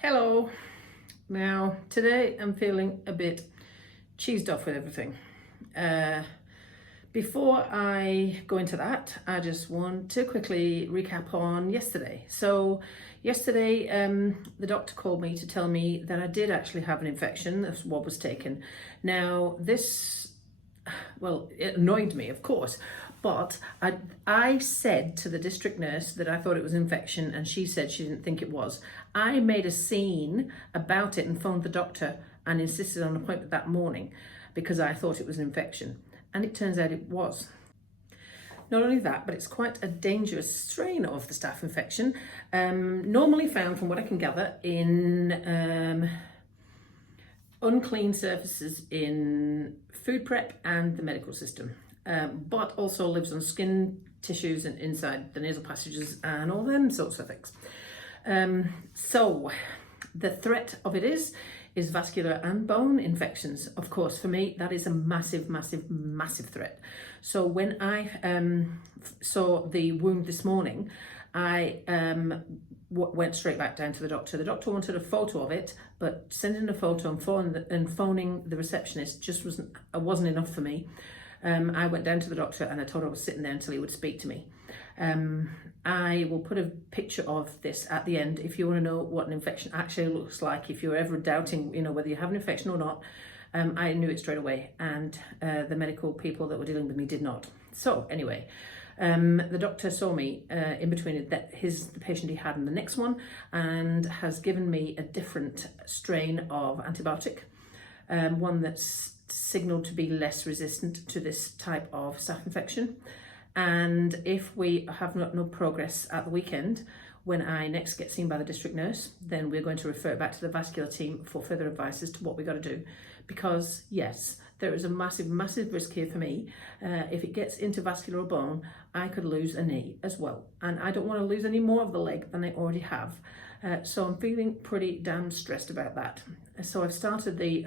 Hello. Now, today I'm feeling a bit cheesed off with everything. Uh, Before I go into that, I just want to quickly recap on yesterday. So, yesterday, the doctor called me to tell me that I did actually have an infection. That's what was taken. Now, it annoyed me, of course, but I said to the district nurse that I thought it was infection, and she said she didn't think it was. I made a scene about it and phoned the doctor and insisted on an appointment that morning because I thought it was an infection, and it turns out it was. Not only that, but it's quite a dangerous strain of the staph infection, normally found, from what I can gather, in unclean surfaces in food prep and the medical system, but also lives on skin tissues and inside the nasal passages and all them sorts of things. So the threat of it is vascular and bone infections. Of course, for me, that is a massive, massive, massive threat. So when I saw the wound this morning, I went straight back down to the doctor. The doctor wanted a photo of it, but sending a photo and phoning the receptionist just wasn't enough for me. I went down to the doctor and I told him I was sitting there until he would speak to me. I will put a picture of this at the end if you want to know what an infection actually looks like. If you're ever doubting, whether you have an infection or not, I knew it straight away, and the medical people that were dealing with me did not. So anyway, the doctor saw me in between the patient he had and the next one, and has given me a different strain of antibiotic, one that's signaled to be less resistant to this type of staph infection. And if we have no progress at the weekend, when I next get seen by the district nurse, then we're going to refer it back to the vascular team for further advice as to what we got to do. Because yes, there is a massive, massive risk here for me. If it gets into vascular or bone, I could lose a knee as well. And I don't want to lose any more of the leg than I already have. So I'm feeling pretty damn stressed about that. So I've started the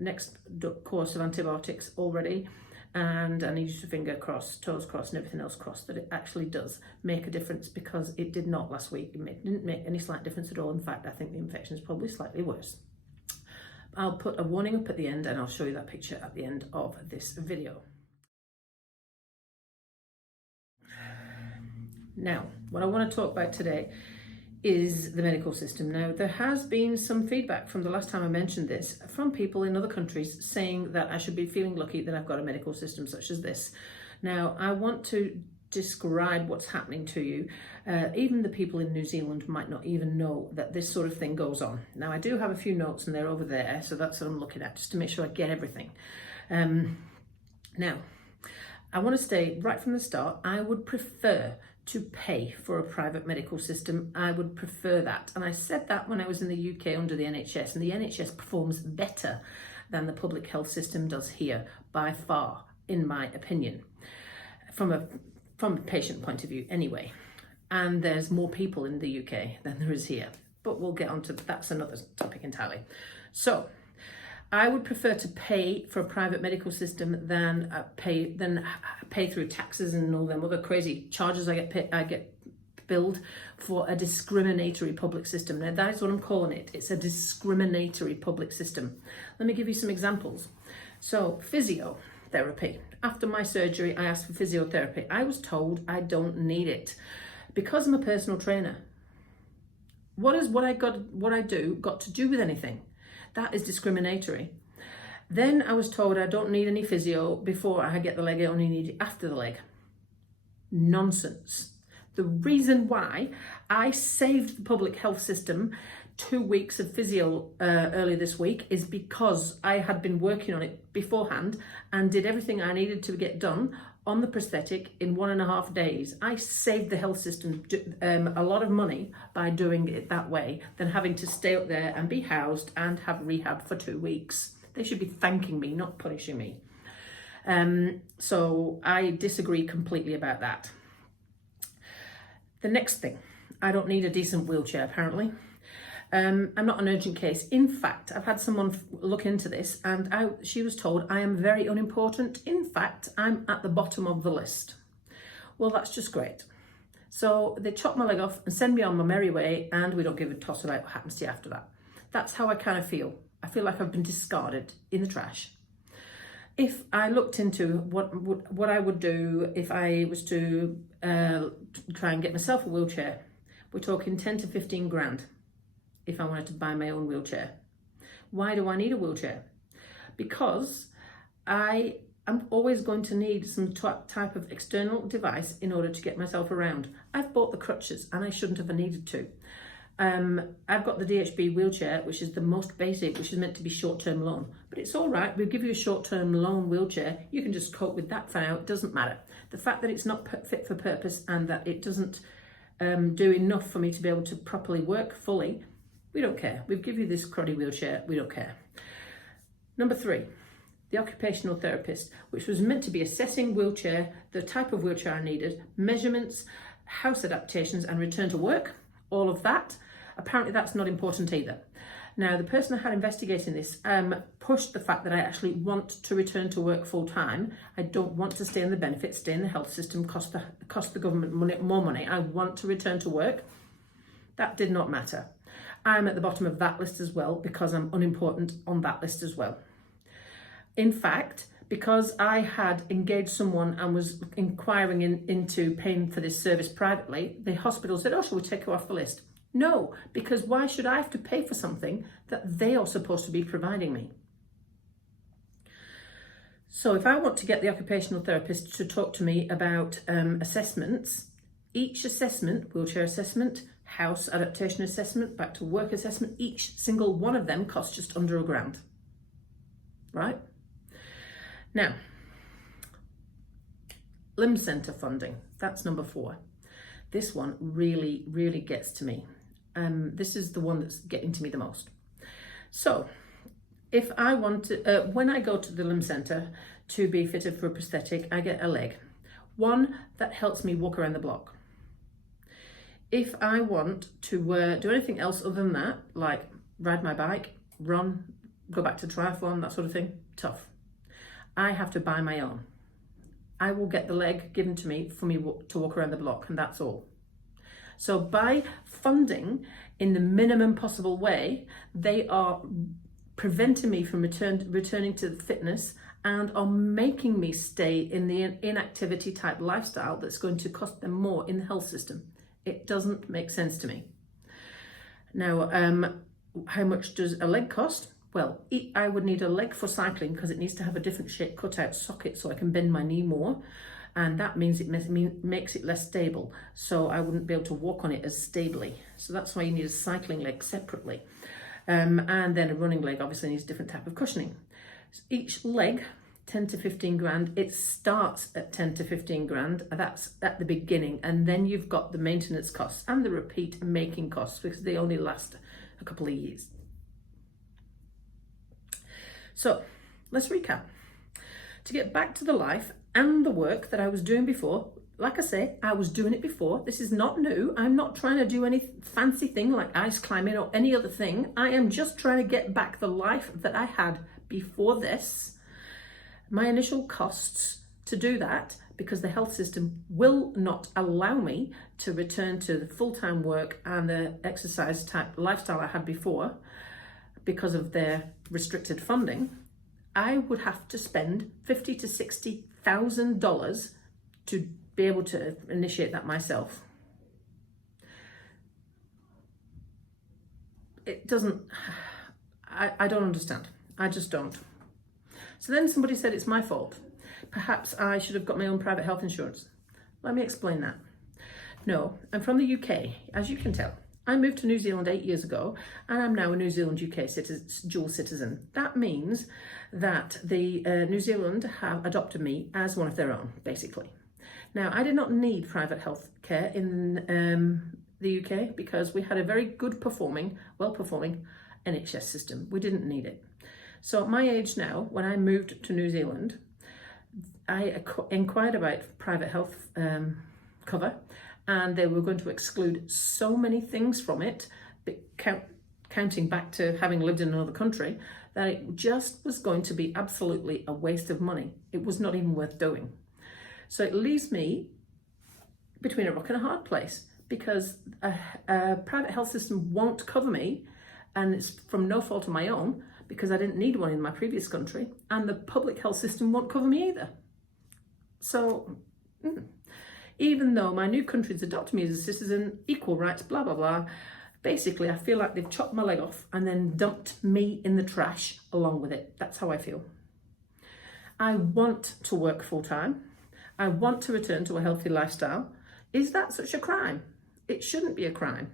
next course of antibiotics already. And I need you to finger crossed, toes crossed, and everything else crossed that it actually does make a difference, because it did not last week. It didn't make any slight difference at all. In fact, I think the infection is probably slightly worse. I'll put a warning up at the end, and I'll show you that picture at the end of this video. Now, what I want to talk about today is the medical system. Now, there has been some feedback from the last time I mentioned this from people in other countries saying that I should be feeling lucky that I've got a medical system such as this. Now, I want to describe what's happening to you. Even the people in New Zealand might not even know that this sort of thing goes on. Now, I do have a few notes and they're over there, so that's what I'm looking at, just to make sure I get everything. Now, I want to say right from the start, I would prefer to pay for a private medical system. I would prefer that. And I said that when I was in the UK under the NHS, and the NHS performs better than the public health system does here, by far, in my opinion, from a patient point of view anyway. And there's more people in the UK than there is here, but we'll get on to that's another topic entirely. So I would prefer to pay for a private medical system than pay through taxes and all them other crazy charges I get billed for a discriminatory public system. Now, that is what I'm calling it. It's a discriminatory public system. Let me give you some examples. So, physiotherapy. After my surgery, I asked for physiotherapy. I was told I don't need it because I'm a personal trainer. What I do got to do with anything? That is discriminatory. Then I was told I don't need any physio before I get the leg, I only need it after the leg. Nonsense. The reason why I saved the public health system 2 weeks of physio earlier this week is because I had been working on it beforehand and did everything I needed to get done on the prosthetic in 1.5 days. I saved the health system a lot of money by doing it that way than having to stay up there and be housed and have rehab for 2 weeks. They should be thanking me, not punishing me. So I disagree completely about that. The next thing, I don't need a decent wheelchair apparently. I'm not an urgent case. In fact, I've had someone look into this and she was told I am very unimportant. In fact, I'm at the bottom of the list. Well, that's just great. So they chop my leg off and send me on my merry way, and we don't give a toss about what happens to you after that. That's how I kind of feel. I feel like I've been discarded in the trash. If I looked into what I would do if I was to try and get myself a wheelchair, we're talking 10 to 15 grand if I wanted to buy my own wheelchair. Why do I need a wheelchair? Because I'm always going to need some type of external device in order to get myself around. I've bought the crutches and I shouldn't have needed to. I've got the DHB wheelchair, which is the most basic, which is meant to be short-term loan. But it's all right, we'll give you a short-term loan wheelchair. You can just cope with that for now, it doesn't matter. The fact that it's not fit for purpose and that it doesn't do enough for me to be able to properly work fully, we don't care. We'll give you this cruddy wheelchair, we don't care. Number 3, the occupational therapist, which was meant to be assessing wheelchair, the type of wheelchair I needed, measurements, house adaptations and return to work, all of that. Apparently that's not important either. Now, the person I had investigating this pushed the fact that I actually want to return to work full time. I don't want to stay in the benefits, stay in the health system, cost the government more money. I want to return to work. That did not matter. I'm at the bottom of that list as well because I'm unimportant on that list as well. In fact, because I had engaged someone and was inquiring into paying for this service privately, the hospital said, oh, shall we take you off the list? No, because why should I have to pay for something that they are supposed to be providing me? So if I want to get the occupational therapist to talk to me about assessments, each assessment, wheelchair assessment, house adaptation assessment, back to work assessment, each single one of them costs just under £1,000, right? Now, limb centre funding, that's number 4. This one really, really gets to me. This is the one that's getting to me the most. So, if I want to, when I go to the limb centre to be fitted for a prosthetic, I get a leg. One that helps me walk around the block. If I want to do anything else other than that, like ride my bike, run, go back to triathlon, that sort of thing, tough. I have to buy my own. I will get the leg given to me for me to walk around the block, and that's all. So by funding in the minimum possible way, they are preventing me from returning to fitness and are making me stay in the inactivity type lifestyle that's going to cost them more in the health system. It doesn't make sense to me. Now, how much does a leg cost? Well, I would need a leg for cycling because it needs to have a different shape cut out socket so I can bend my knee more. And that means it makes it less stable. So I wouldn't be able to walk on it as stably. So that's why you need a cycling leg separately. And then a running leg obviously needs a different type of cushioning. So each leg, 10 to 15 grand. It starts at 10 to 15 grand. That's at the beginning. And then you've got the maintenance costs and the repeat making costs because they only last a couple of years. So let's recap. To get back to the life and the work that I was doing before, like I say, I was doing it before. This is not new. I'm not trying to do any fancy thing like ice climbing or any other thing. I am just trying to get back the life that I had before this. My initial costs to do that, because the health system will not allow me to return to the full-time work and the exercise type lifestyle I had before, because of their restricted funding, I would have to spend $50,000 to $60,000 to be able to initiate that myself. It doesn't, I don't understand. I just don't. So then somebody said it's my fault. Perhaps I should have got my own private health insurance. Let me explain that. No, I'm from the UK, as you can tell. I moved to New Zealand 8 years ago, and I'm now a New Zealand UK dual citizen. That means that the New Zealand have adopted me as one of their own, basically. Now, I did not need private health care in the UK because we had a very good performing, well-performing NHS system. We didn't need it. So at my age now, when I moved to New Zealand, I inquired about private health cover, and they were going to exclude so many things from it, counting back to having lived in another country, that it just was going to be absolutely a waste of money. It was not even worth doing. So it leaves me between a rock and a hard place, because a private health system won't cover me, and it's from no fault of my own, because I didn't need one in my previous country, and the public health system won't cover me either. So even though my new country's adopted me as a citizen, equal rights, blah, blah, blah, basically I feel like they've chopped my leg off and then dumped me in the trash along with it. That's how I feel. I want to work full time. I want to return to a healthy lifestyle. Is that such a crime? It shouldn't be a crime.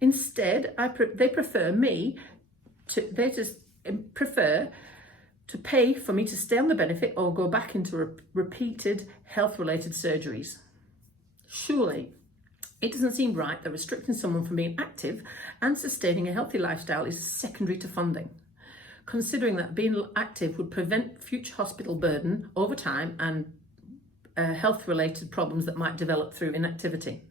Instead, they prefer to pay for me to stay on the benefit or go back into repeated health-related surgeries. Surely, it doesn't seem right that restricting someone from being active and sustaining a healthy lifestyle is secondary to funding, considering that being active would prevent future hospital burden over time and health-related problems that might develop through inactivity.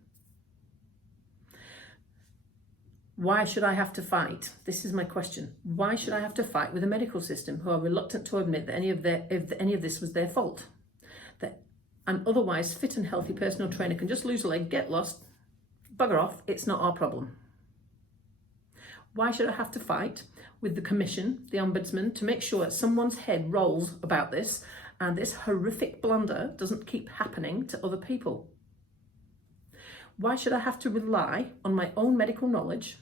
Why should I have to fight? This is my question. Why should I have to fight with a medical system who are reluctant to admit that if any of this was their fault? That an otherwise fit and healthy personal trainer can just lose a leg, get lost, bugger off, it's not our problem. Why should I have to fight with the Commission, the Ombudsman, to make sure that someone's head rolls about this and this horrific blunder doesn't keep happening to other people? Why should I have to rely on my own medical knowledge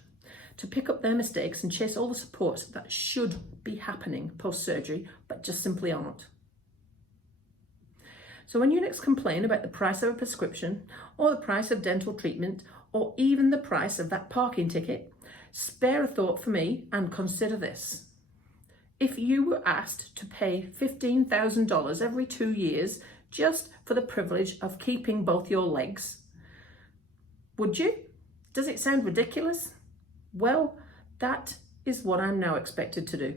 to pick up their mistakes and chase all the supports that should be happening post-surgery, but just simply aren't? So when you next complain about the price of a prescription, or the price of dental treatment, or even the price of that parking ticket, spare a thought for me and consider this. If you were asked to pay $15,000 every 2 years just for the privilege of keeping both your legs, would you? Does it sound ridiculous? Well, that is what I'm now expected to do.